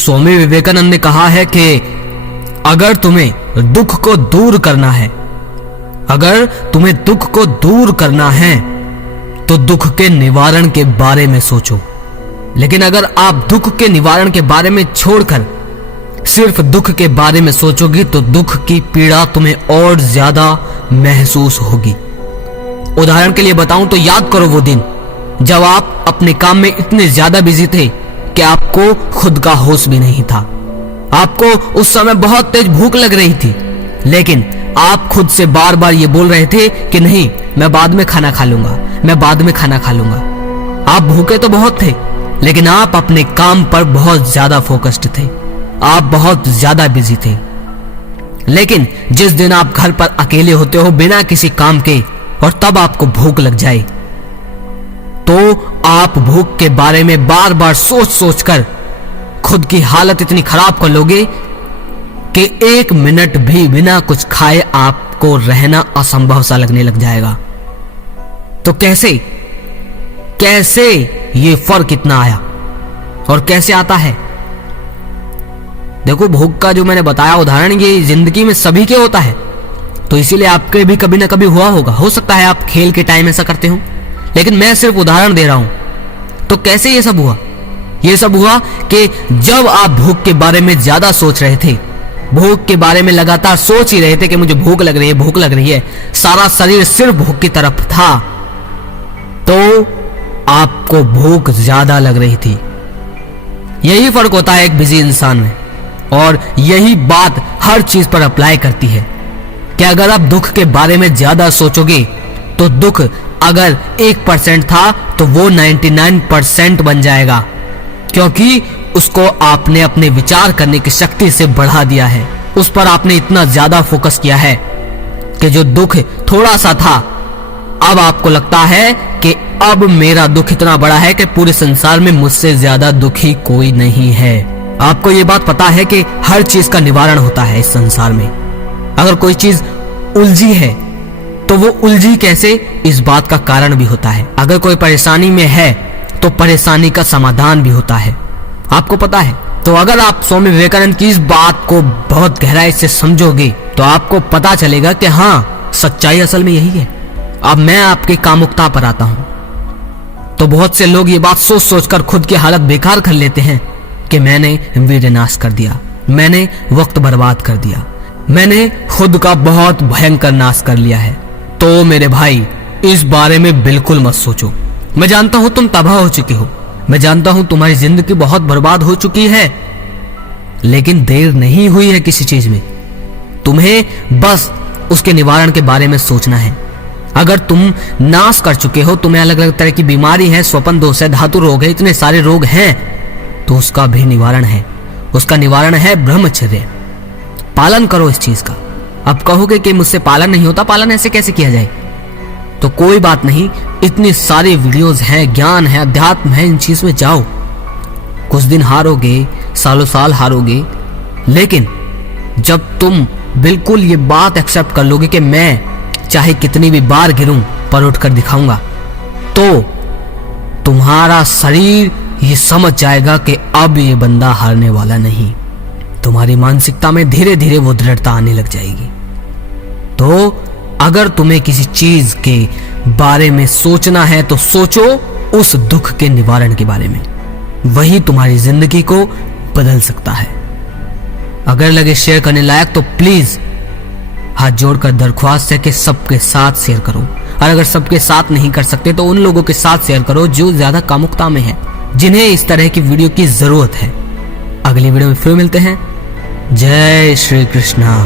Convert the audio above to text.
स्वामी विवेकानंद ने कहा है कि अगर तुम्हें दुख को दूर करना है, अगर तुम्हें दुख को दूर करना है तो दुख के निवारण के बारे में सोचो। लेकिन अगर आप दुख के निवारण के बारे में छोड़कर सिर्फ दुख के बारे में सोचोगी तो दुख की पीड़ा तुम्हें और ज्यादा महसूस होगी। उदाहरण के लिए बताऊं तो याद करो वो दिन जब आप अपने काम में इतने ज्यादा बिजी थे कि आपको खुद का होश भी नहीं था। आपको उस समय बहुत तेज भूख लग रही थी, लेकिन आप खुद से बार बार ये बोल रहे थे कि नहीं, मैं बाद में खाना खा लूंगा, मैं बाद में खाना खा लूंगा। आप भूखे तो बहुत थे, लेकिन आप अपने काम पर बहुत ज्यादा फोकस्ड थे, आप बहुत ज्यादा बिजी थे। लेकिन जिस दिन आप घर पर अकेले होते हो बिना किसी काम के और तब आपको भूख लग जाए तो आप भूख के बारे में बार बार सोच सोच कर खुद की हालत इतनी खराब कर लोगे कि 1 मिनट भी बिना कुछ खाए आपको रहना असंभव सा लगने लग जाएगा। तो कैसे ये फर्क इतना आया और कैसे आता है? देखो, भूख का जो मैंने बताया उदाहरण, ये जिंदगी में सभी के होता है, तो इसीलिए आपके भी कभी ना कभी हुआ होगा। हो सकता है आप खेल के टाइम ऐसा करते हो, लेकिन मैं सिर्फ उदाहरण दे रहा हूं। तो कैसे ये सब हुआ? ये सब हुआ कि जब आप भूख के बारे में ज्यादा सोच रहे थे, भूख के बारे में लगातार सोच ही रहे थे कि मुझे भूख लग रही है, भूख लग रही है, सारा शरीर सिर्फ भूख की तरफ था, तो आपको भूख ज्यादा लग रही थी। यही फर्क होता है एक बिजी इंसान में, और यही बात हर चीज पर अप्लाई करती है कि अगर आप दुख के बारे में ज्यादा सोचोगे तो दुख अगर 1% था तो वो 99% बन जाएगा, क्योंकि उसको आपने अपने विचार करने की शक्ति से बढ़ा दिया है। उस पर आपने इतना ज्यादा फोकस किया है कि जो दुख थोड़ा सा था, अब आपको लगता है कि अब मेरा दुख इतना बड़ा है कि पूरे संसार में मुझसे ज्यादा दुखी कोई नहीं है। आपको ये बात पता है कि हर चीज का निवारण होता है इस संसार में। अगर कोई चीज उलझी है तो वो उलझी कैसे, इस बात का कारण भी होता है। अगर कोई परेशानी में है तो परेशानी का समाधान भी होता है, आपको पता है। तो अगर आप स्वामी विवेकानंद की इस बात को बहुत गहराई से समझोगे तो आपको पता चलेगा कि हाँ, सच्चाई असल में यही है। अब मैं आपके कामुकता पर आता हूं। तो बहुत से लोग ये बात सोच सोच कर खुद की हालत बेकार कर लेते हैं कि मैंने वीरनाश कर दिया, मैंने वक्त बर्बाद कर दिया, मैंने खुद का बहुत भयंकर नाश कर लिया है। तो मेरे भाई, इस बारे में बिल्कुल मत सोचो। मैं जानता हूं तुम तबाह हो चुके हो, मैं जानता हूं तुम्हारी जिंदगी बहुत बर्बाद हो चुकी है, लेकिन देर नहीं हुई है किसी चीज में। तुम्हें बस उसके निवारण के बारे में सोचना है। अगर तुम नाश कर चुके हो, तुम्हें अलग अलग तरह की बीमारी है, स्वपन दोष है, धातु रोग है, इतने सारे रोग हैं, तो उसका भी निवारण है। उसका निवारण है ब्रह्मचर्य। पालन करो इस चीज का। अब कहोगे कि मुझसे पालन नहीं होता, पालन ऐसे कैसे किया जाए? तो कोई बात नहीं, इतनी सारी वीडियोस हैं, ज्ञान है, अध्यात्म है, इन चीज में जाओ। कुछ दिन हारोगे, सालों साल हारोगे, लेकिन जब तुम बिल्कुल ये बात एक्सेप्ट कर लोगे कि मैं चाहे कितनी भी बार गिरूं पर उठकर दिखाऊंगा, तो तुम्हारा शरीर ये समझ जाएगा कि अब ये बंदा हारने वाला नहीं। तुम्हारी मानसिकता में धीरे धीरे वो दृढ़ता आने लग जाएगी। तो अगर तुम्हें किसी चीज के बारे में सोचना है तो सोचो उस दुख के निवारण के बारे में। वही तुम्हारी जिंदगी को बदल सकता है। अगर लगे शेयर करने लायक तो प्लीज हाथ जोड़कर दरख्वास्त है कि सबके साथ शेयर करो, और अगर सबके साथ नहीं कर सकते तो उन लोगों के साथ शेयर करो जो ज्यादा कामुकता में है, जिन्हें इस तरह की वीडियो की जरूरत है। अगली वीडियो में फिर मिलते हैं। जय श्री कृष्णा।